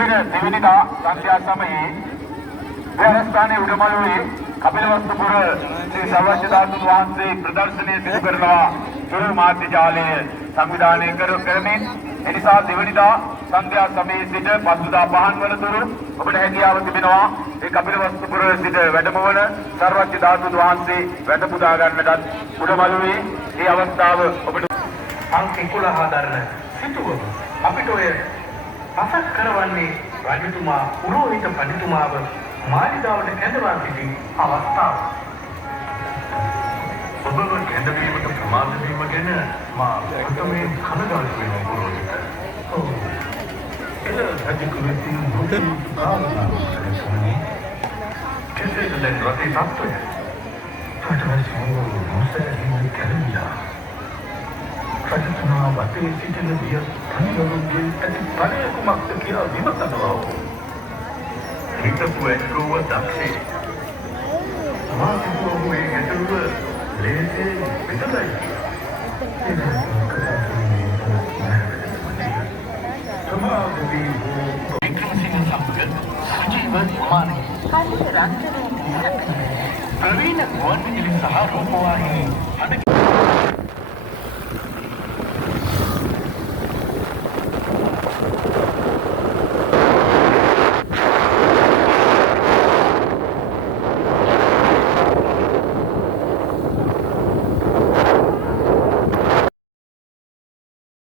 දෙවෙනිදා සංධ්‍යා සමයේ විහාරස්ථානයේ උඩමළුවේ කපිලවස්තුපුර ශ්‍රී සර්වඥ ධාතුන් වහන්සේ ප්‍රදර්ශනය සිදු කරනවා තුරු මාධ්‍ය ජාලය සංවිධානය කරමින් එනිසා දෙවෙනිදා සංධ්‍යා සමයේ සිට පසුදා පහන් වනතුරු ඔබට හැකියාව තිබෙනවා ඒ කපිලවස්තුපුර සිට වැඩමවන සර්වඥ ධාතුන් වහන්සේ වැඩ පුදා ගන්නටත් උඩමළුවේ මේ අවස්ථාව ඔබට අංක 11 දරන සිටුවම අපිට ඔය පසක් කරවන්නේ රජතුමා පුරෝහිත පඬිතුමාව මාලිගාවට කැඳවා සිටි අවස්ථාව. ඔබව කැඳවීමට ප්‍රමාද වීම ගැන මා ප්‍රථමයෙන් කනගාටු වෙනවා පුරෝහිත. ඔව්. එළ රජකුමරියන් මුදල් ආවරණය කෙසේද දැන් රටේ තත්ත්වය? රටවල් මොහොතකින් කැළඹිලා රජතුමා වටේ සිටින විය තනිවරුන්ගේ ඇති බලය කුමක්ද කියලා විමසනවා. හිතපු එක්කව දක්ෂේ. මාතුගේ ගැටලුව ලේසියෙන් විසඳයි. සමාධි වික්‍රමසිංහ සමග සජීව මානි. කලින් රංගනයේ ප්‍රවීණ ගුවන්විදුලි සහ රූපවාහිනී